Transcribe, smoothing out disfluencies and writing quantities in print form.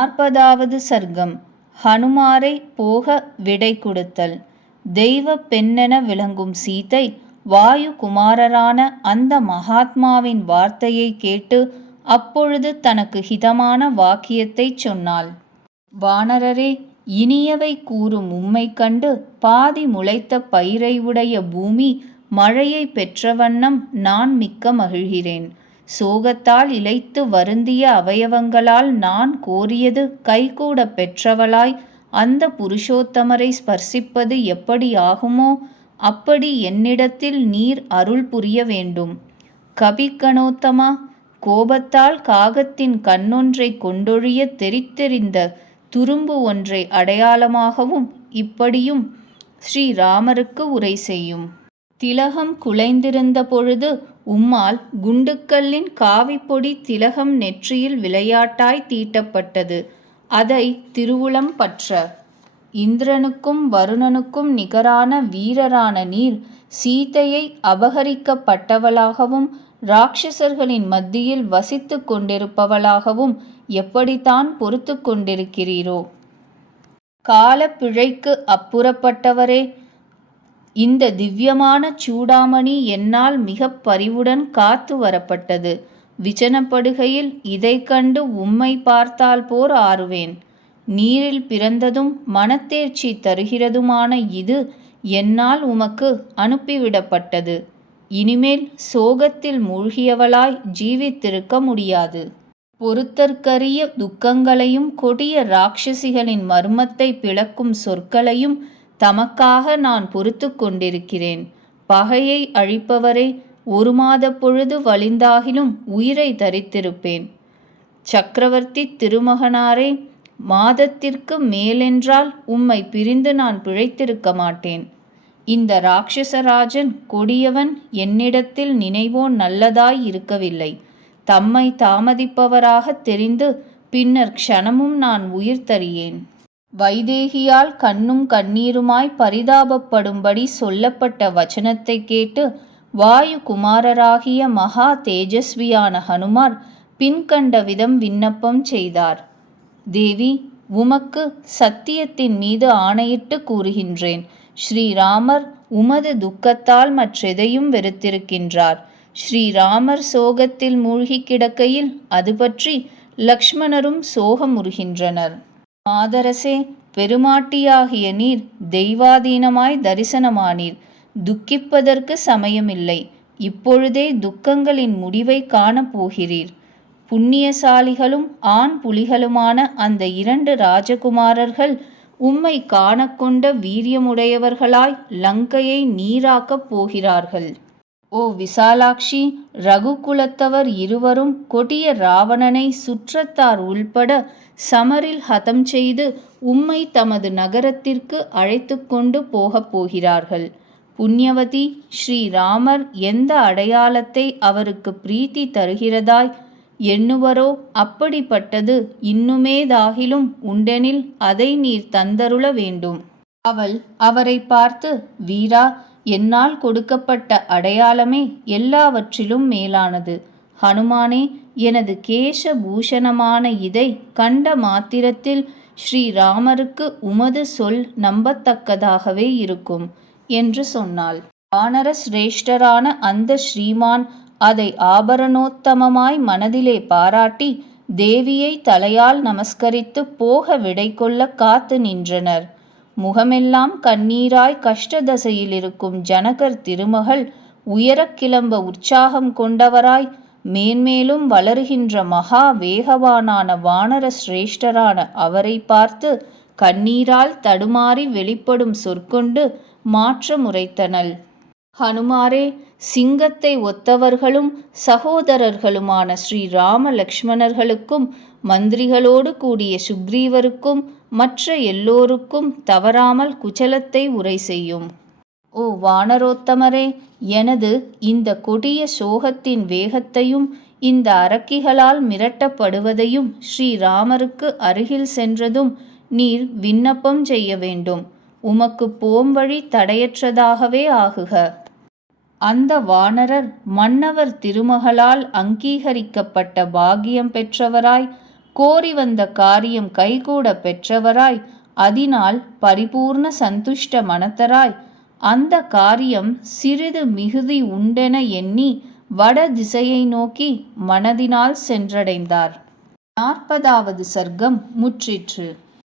40வது சர்க்கம். ஹனுமாரை போக விடை கொடுத்தல். தெய்வ பெண்ணென விளங்கும் சீதை வாயு குமாரரான அந்த மகாத்மாவின் வார்த்தையை கேட்டு அப்பொழுது தனக்கு ஹிதமான வாக்கியத்தைச் சொன்னாள். வானரரே, இனியவை கூறும் உம்மை கண்டு பாதி முளைத்த பயிரை உடைய பூமி மழையை பெற்ற வண்ணம் நான் மிக்க மகிழ்கிறேன். சோகத்தால் இளைத்து வருந்திய அவயவங்களால் நான் கோரியது கைகூட பெற்றவளாய் அந்த புருஷோத்தமரை ஸ்பர்சிப்பது எப்படி ஆகுமோ அப்படி என்னிடத்தில் நீர் அருள் புரிய வேண்டும். கபிகணோத்தமா, கோபத்தால் காகத்தின் கண்ணொன்றை கொண்டொழிய தெரித்தெறிந்த துரும்பு ஒன்றை அடையாளமாகவும் இப்படியும் ஸ்ரீராமருக்கு உரை செய்யும். திலகம் குலைந்திருந்த பொழுது உம்மால் குண்டுக்கல்லின் காவிப்பொடி திலகம் நெற்றியில் விளையாட்டாய் தீட்டப்பட்டது. அதை திருவுளம் பற்ற இந்திரனுக்கும் வருணனுக்கும் நிகரான வீரரான நீர் சீதையை அபகரிக்கப்பட்டவளாகவும் இராட்சசர்களின் மத்தியில் வசித்து கொண்டிருப்பவளாகவும் எப்படித்தான் பொறுத்து கொண்டிருக்கிறீரோ? கால பிழைக்கு அப்புறப்பட்டவரே, இந்த திவ்யமான சூடாமணி என்னால் மிக பரிவுடன் காத்து வரப்பட்டது. விசனப்படுகையில் இதை கண்டு உம்மை பார்த்தால் போர் ஆறுவேன். நீரில் பிறந்ததும் மனத்தேர்ச்சி தருகிறதுமான இது என்னால் உமக்கு அனுப்பிவிடப்பட்டது. இனிமேல் சோகத்தில் மூழ்கியவளாய் ஜீவித்திருக்க முடியாது. பொறுத்தற்கரிய துக்கங்களையும் கொடிய இராட்சசிகளின் மர்மத்தை பிளக்கும் சொற்களையும் தமக்காக நான் பொறுத்து கொண்டிருக்கிறேன். பகையை அழிப்பவரே, ஒரு மாத பொழுது வலிந்தாகிலும் உயிரை தரித்திருப்பேன். சக்கரவர்த்தி திருமகனாரே, மாதத்திற்கு மேலென்றால் உம்மை பிரிந்து நான் பிழைத்திருக்க மாட்டேன். இந்த இராட்சசராஜன் கொடியவன் என்னிடத்தில் நினைவோ நல்லதாய் இருக்கவில்லை. தம்மை தாமதிப்பவராக தெரிந்து பின்னர் க்ஷணமும் நான் உயிர் தறியேன். வைதேகியால் கண்ணும் கண்ணீருமாய் பரிதாபப்படும்படி சொல்லப்பட்ட வச்சனத்தை கேட்டு வாயு குமாரராகிய மகா தேஜஸ்வியான ஹனுமார் பின்கண்ட விதம் விண்ணப்பம் செய்தார். தேவி, உமக்கு சத்தியத்தின் மீது ஆணையிட்டு கூறுகின்றேன். ஸ்ரீராமர் உமது துக்கத்தால் மற்றெதையும் வெறுத்திருக்கின்றார். ஸ்ரீராமர் சோகத்தில் மூழ்கி கிடக்கையில் அது பற்றி லக்ஷ்மணரும் சோகமுறுகின்றனர். மாதரசே, பெருமாட்டியாகிய நீர் தெய்வாதீனமாய் தரிசனமானீர். துக்கிப்பதற்கு சமயமில்லை. இப்பொழுதே துக்கங்களின் முடிவை காணப்போகிறீர். புண்ணியசாலிகளும் ஆண் புலிகளுமான அந்த 2 ராஜகுமாரர்கள் உம்மை காணக்கொண்ட வீரியமுடையவர்களாய் லங்கையை நீராக்கப் போகிறார்கள். ஓ விசாலாட்சி, ரகுகுலத்தவர் இருவரும் கொடிய ராவணனை சுற்றத்தார் உள்பட சமரில் ஹதம் செய்து உம்மை தமது நகரத்திற்கு அழைத்து கொண்டு போகப் போகிறார்கள். புண்ணியவதி, ஸ்ரீராமர் எந்த அடையாளத்தை அவருக்கு பிரீத்தி தருகிறதாய் எண்ணுவரோ அப்படிப்பட்டது இன்னுமேதாகிலும் உண்டெனில் அதை நீர் தந்தருள வேண்டும். அவள் அவரை பார்த்து, வீரா, என்னால் கொடுக்கப்பட்ட அடையாளமே எல்லாவற்றிலும் மேலானது. ஹனுமானே, எனது கேச பூஷணமான இதை கண்ட மாத்திரத்தில் ஸ்ரீராமருக்கு உமது சொல் நம்பத்தக்கதாகவே இருக்கும் என்று சொன்னாள். வானர சிரேஷ்டரான அந்த ஸ்ரீமான் அதை ஆபரணோத்தமமாய் மனதிலே பாராட்டி தேவியை தலையால் நமஸ்கரித்து போக விடை கொள்ள காத்து நின்றனர். முகமெல்லாம் கண்ணீராய் கஷ்டதசையில் இருக்கும் ஜனகர் திருமகள் உயரக் கிளம்ப உற்சாகம் கொண்டவராய் மேன்மேலும் வளருகின்ற மகா வேகவானான வானர சிரேஷ்டரான அவரை பார்த்து கண்ணீரால் தடுமாறி வெளிப்படும் சொற்கொண்டு மாற்றமுரைத்தனள். ஹனுமாரே, சிங்கத்தை ஒத்தவர்களும் சகோதரர்களுமான ஸ்ரீராம லக்ஷ்மணர்களுக்கும் மந்திரிகளோடு கூடிய சுக்ரீவருக்கும் மற்ற எல்லோருக்கும் தவறாமல் குச்சலத்தை உரை செய்யும். ஓ வானரோத்தமரே, எனது இந்த கொடிய சோகத்தின் வேகத்தையும் இந்த அரக்கிகளால் மிரட்டப்படுவதையும் ஸ்ரீராமருக்கு அருகில் சென்றதும் நீர் விண்ணப்பம் செய்ய வேண்டும். உமக்கு போம்வழி தடையற்றதாகவே ஆகுக. அந்த வானரர் மன்னவர் திருமகளால் அங்கீகரிக்கப்பட்ட பாக்கியம் பெற்றவராய் கோரி வந்த காரியம் கைகூட பெற்றவராய், அதனால் பரிபூர்ண சந்துஷ்ட மனத்தராய், அந்த காரியம் சிறிது மிகுதி உண்டென எண்ணி வட திசையை நோக்கி மனதினால் சென்றடைந்தார். 40வது சர்க்கம் முற்றிற்று.